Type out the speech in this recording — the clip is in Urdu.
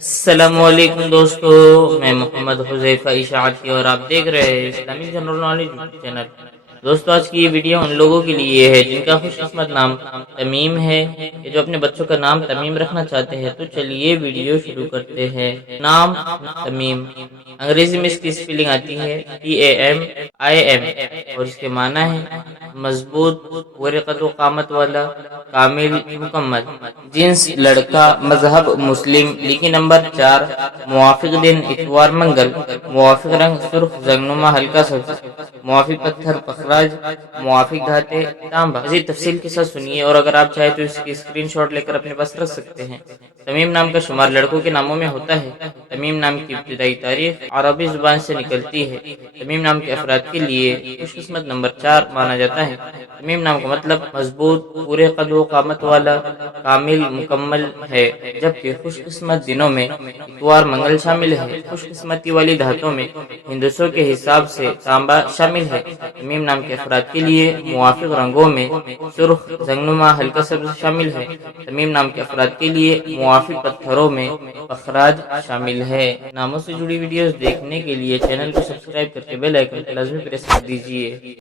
السلام علیکم دوستو، میں محمد حذیفہ اشاعتی اور آپ دیکھ رہے ہیں اسلامی جنرل نالج چینل۔ دوستو، آج کی یہ ویڈیو ان لوگوں کے لیے ہے جن کا خوش قسمت نام تمیم ہے یا جو اپنے بچوں کا نام تمیم رکھنا چاہتے ہیں۔ تو چلیے ویڈیو شروع کرتے ہیں۔ نام تمیم، انگریزی میں اس کی اسپیلنگ آتی ہے TAMIM اور اس کے معنی ہے مضبوط، پورے قد و قامت والا، کامل، مکمل۔ جنس لڑکا، مذہب مسلم، لکی نمبر 4، موافق دن اتوار منگل، موافق رنگ سرخ زنگنما ہلکا سبز، موافق پتھر پخراج، موافق دھاتے تانبا۔ مزید تفصیل کے ساتھ سنیے، اور اگر آپ چاہیں تو اس کی اسکرین شاٹ لے کر اپنے پاس رکھ سکتے ہیں۔ تمیم نام کا شمار لڑکوں کے ناموں میں ہوتا ہے۔ تمیم نام کی ابتدائی تاریخ عربی زبان سے نکلتی ہے۔ تمیم نام کے افراد کے لیے خوش قسمت نمبر 4 مانا جاتا ہے۔ تمیم نام کا مطلب مضبوط، پورے قد و قامت والا، کامل، مکمل ہے، جبکہ خوش قسمت دنوں میں اتوار منگل شامل ہے۔ خوش قسمتی والی دھاتوں میں ہندسوں کے حساب سے تانبا شامل ہے۔ تمیم نام کے افراد کے لیے موافق رنگوں میں سرخ زنگنما ہلکا سبز شامل ہے۔ تمیم نام کے افراد کے لیے موافق پتھروں میں پخراج شامل ہے۔ ناموں سے جڑی ویڈیوز دیکھنے کے لیے چینل کو سبسکرائب کر کے بیل آئیکن کو لازمی پریس کر دیجیے۔